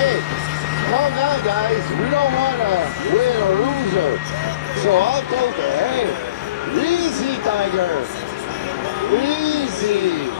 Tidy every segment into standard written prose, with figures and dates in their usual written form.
Hey, calm down, guys. We don't want to win or loser. So I'll told her, hey, easy, Tiger. Easy.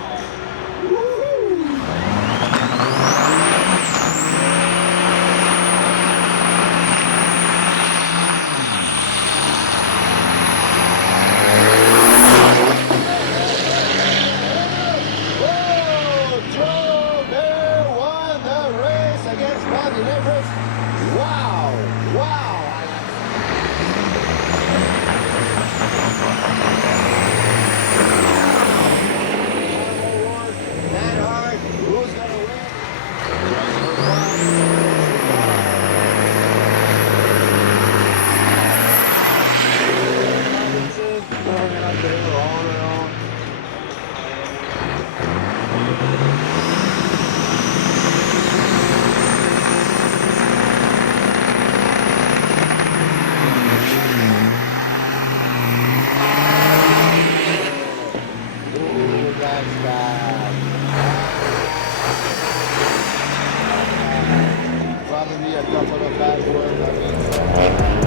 Wow! Wow! That hard. Who's gonna win? Going up the hill on and on. Probably a couple of bad words.